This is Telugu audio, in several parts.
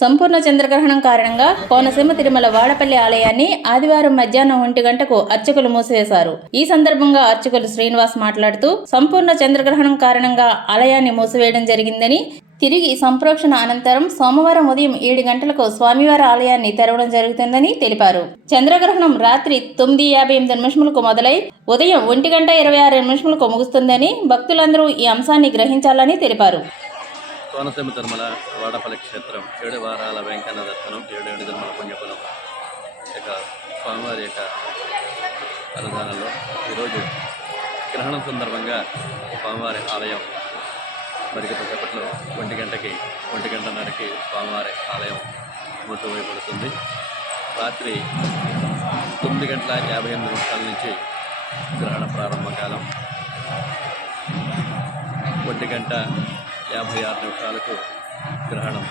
సంపూర్ణ చంద్రగ్రహణం కారణంగా కోనసీమ తిరుమల వాడపల్లి ఆలయాన్ని ఆదివారం మధ్యాహ్నం ఒంటి గంటకు అర్చకులు మూసివేశారు. ఈ సందర్భంగా అర్చకులు శ్రీనివాస్ మాట్లాడుతూ సంపూర్ణ చంద్రగ్రహణం కారణంగా ఆలయాన్ని మూసివేయడం జరిగిందని తిరిగి సంప్రోక్షణ అనంతరం సోమవారం ఉదయం ఏడు గంటలకు స్వామివారి ఆలయాన్ని తెరవడం జరుగుతుందని తెలిపారు. చంద్రగ్రహణం రాత్రి తొమ్మిది యాభై ఎనిమిది నిమిషములకు మొదలై ఉదయం ఒంటి గంట ఇరవై ఆరు నిమిషములకు ముగుస్తుందని భక్తులందరూ ఈ అంశాన్ని గ్రహించాలని తెలిపారు. కోనసీమ తిరుమల వాడపల్లి క్షేత్రం ఏడు వారాల వెంకన్న దర్శనం ఏడు ఏడు తిరుమల పుణ్యఫలం యొక్క స్వామివారి యొక్క అనుదానంలో ఈరోజు గ్రహణం సందర్భంగా స్వామివారి ఆలయం మరికొంత సేపట్లో ఒంటి గంటకి ఒంటి గంటన్నరకి స్వామివారి ఆలయం మూతమైపడుతుంది రాత్రి తొమ్మిది గంటల యాభై ఎనిమిది నిమిషాల నుంచి గ్రహణ ప్రారంభ కాలం. ఒంటి గంట యాభై ఆరు నిమిషాలకు గ్రహణం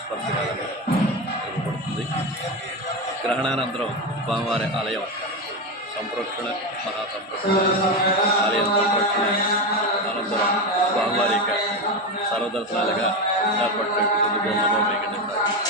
స్పర్శకాలం జరగబడుతుంది గ్రహణానంతరం స్వామివారి ఆలయం సంప్రోక్షణ మహా సంప్రోక్షణ ఆలయం సంప్రోక్షణ అనంతరం స్వామివారి యొక్క సర్వదర్శనాలుగా ఏర్పడినటువంటి చేయబడుతుంది బొమ్మలో